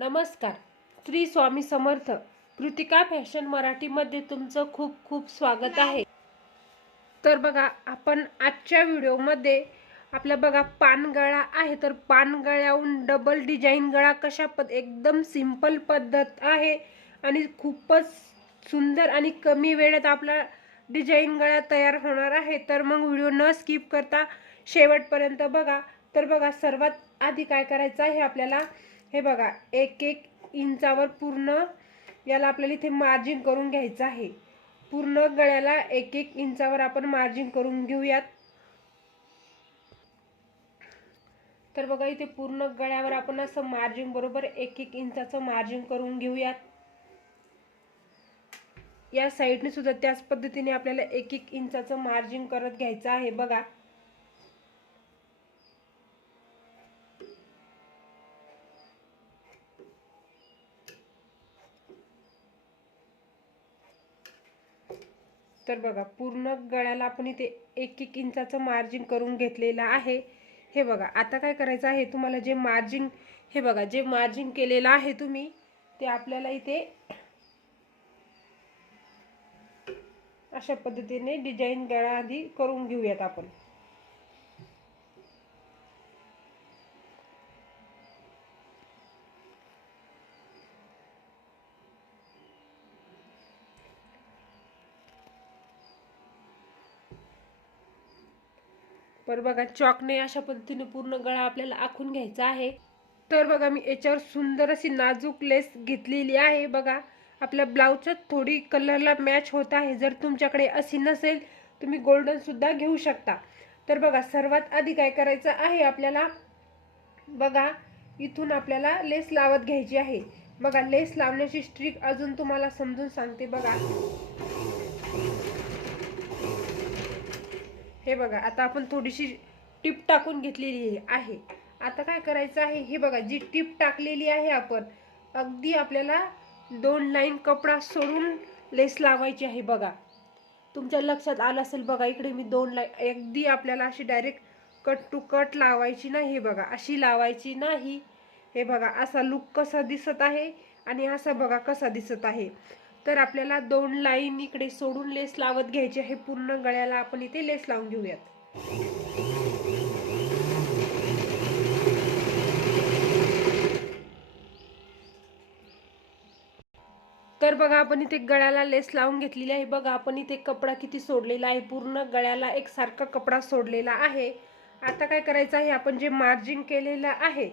नमस्कार. श्री स्वामी समर्थ कृतिका फॅशन मराठीमध्ये तुमचं खूप खूप स्वागत आहे. तर बघा आपण आजच्या व्हिडिओमध्ये आपल्या बघा पानगळा आहे. तर पानगळ्याहून डबल डिझाईन गळा कशा पद एकदम सिंपल पद्धत आहे. आणि खूपच सुंदर आणि कमी वेळेत आपला डिझाईन गळा तयार होणार आहे. तर मग व्हिडिओ न स्किप करता शेवटपर्यंत बघा. तर बघा सर्वात आधी काय करायचं आहे आपल्याला? हे बघा एक एक इंचावर पूर्ण याला आपल्याला इथे मार्जिन करून घ्यायचं आहे. पूर्ण गळ्याला एक एक इंचावर आपण मार्जिन करून घेऊयात. तर बघा इथे पूर्ण गळ्यावर आपण असं मार्जिन बरोबर एक एक इंचाचं मार्जिन करून घेऊयात. या साईडने सुद्धा त्याच पद्धतीने आपल्याला एक एक इंचाचं मार्जिन करत घ्यायचं आहे. बघा तर बघा पूर्ण गळ्याला आपण इथे एक एक इंचाचं मार्जिन करून घेतलेलं आहे. हे बघा आता काय करायचं आहे? तुम्हाला जे मार्जिन हे बघा जे मार्जिन केलेलं आहे तुम्ही ते आपल्याला इथे अशा पद्धतीने डिझाईन गळा आधी करून घेऊयात आपण. पण बघा चॉकने अशा पद्धतीने पूर्ण गळा आपल्याला आखून घ्यायचा आहे. तर बघा मी याच्यावर सुंदर अशी नाजूक लेस घेतलेली आहे. बघा आपल्या ब्लाऊजच थोडी कलरला मॅच होत आहे. जर तुमच्याकडे अशी नसेल तुम्ही गोल्डनसुद्धा घेऊ शकता. तर बघा सर्वात आधी काय करायचं आहे आपल्याला? बघा इथून आपल्याला लेस लावत घ्यायची आहे. बघा लेस लावण्याची स्ट्रिक अजून तुम्हाला समजून सांगते बघा. हे बघा आता आपण थोडीशी टीप टाकून घेतलेली आहे. आता काय करायचं आहे हे बघा जी टीप टाकलेली आहे आपण अगदी आपल्याला दोन लाईन कपडा सोडून लेस लावायची आहे बघा. तुमच्या लक्षात आलं असेल बघा इकडे मी दोन लाईन अगदी आपल्याला अशी डायरेक्ट कट टू कट लावायची नाही हे बघा अशी लावायची नाही. हे बघा असा लुक कसा दिसत आहे आणि असा बघा कसा दिसत आहे. तर आपल्याला दोन लाईन इकडे सोडून लेस लावत घ्यायची आहे. पूर्ण गळ्याला आपण इथे लेस लावून घेऊयात. तर बघा आपण इथे गळ्याला लेस लावून घेतलेली आहे. बघा आपण इथे कपडा किती सोडलेला आहे. पूर्ण गळ्याला एक सारखा कपडा सोडलेला आहे. आता काय करायचं आहे? आपण जे मार्जिन केलेलं आहे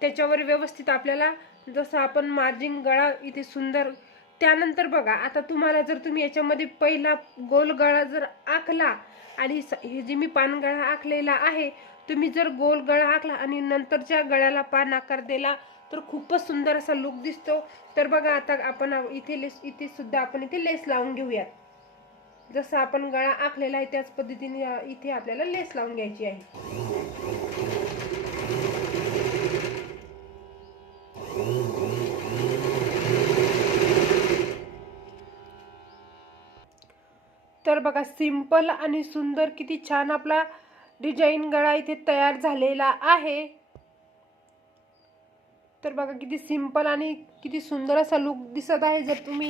त्याच्यावर व्यवस्थित आपल्याला जसं आपण मार्जिन गळा इथे सुंदर त्यानंतर बघा आता तुम्हाला जर तुम्ही याच्यामध्ये पहिला गोल गळा जर आखला आणि हे जे मी पानगळा आखलेला आहे तुम्ही जर गोल गळा आखला आणि नंतरच्या गळ्याला पान आकार दिला तर खूपच सुंदर असा लुक दिसतो. तर बघा आता आपण इथे लेस इथे सुद्धा आपण इथे लेस लावून घेऊयात. जसं आपण गळा आखलेला आहे त्याच पद्धतीने इथे आपल्याला लेस लावून घ्यायची आहे. तर बघा सिंपल आणि सुंदर किती छान आपला डिझाईन गळा इथे तयार झालेला आहे. तर बघा किती सिंपल आणि किती सुंदर असा लुक दिसत आहे. जर तुम्ही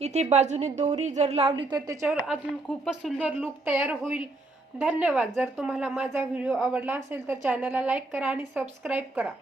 इथे बाजूने दोरी जर लावली तर त्याच्यावर अजून खूपच सुंदर लुक तयार होईल. धन्यवाद. जर तुम्हाला माझा व्हिडिओ आवडला असेल तर चॅनलला लाईक करा आणि सबस्क्राईब करा.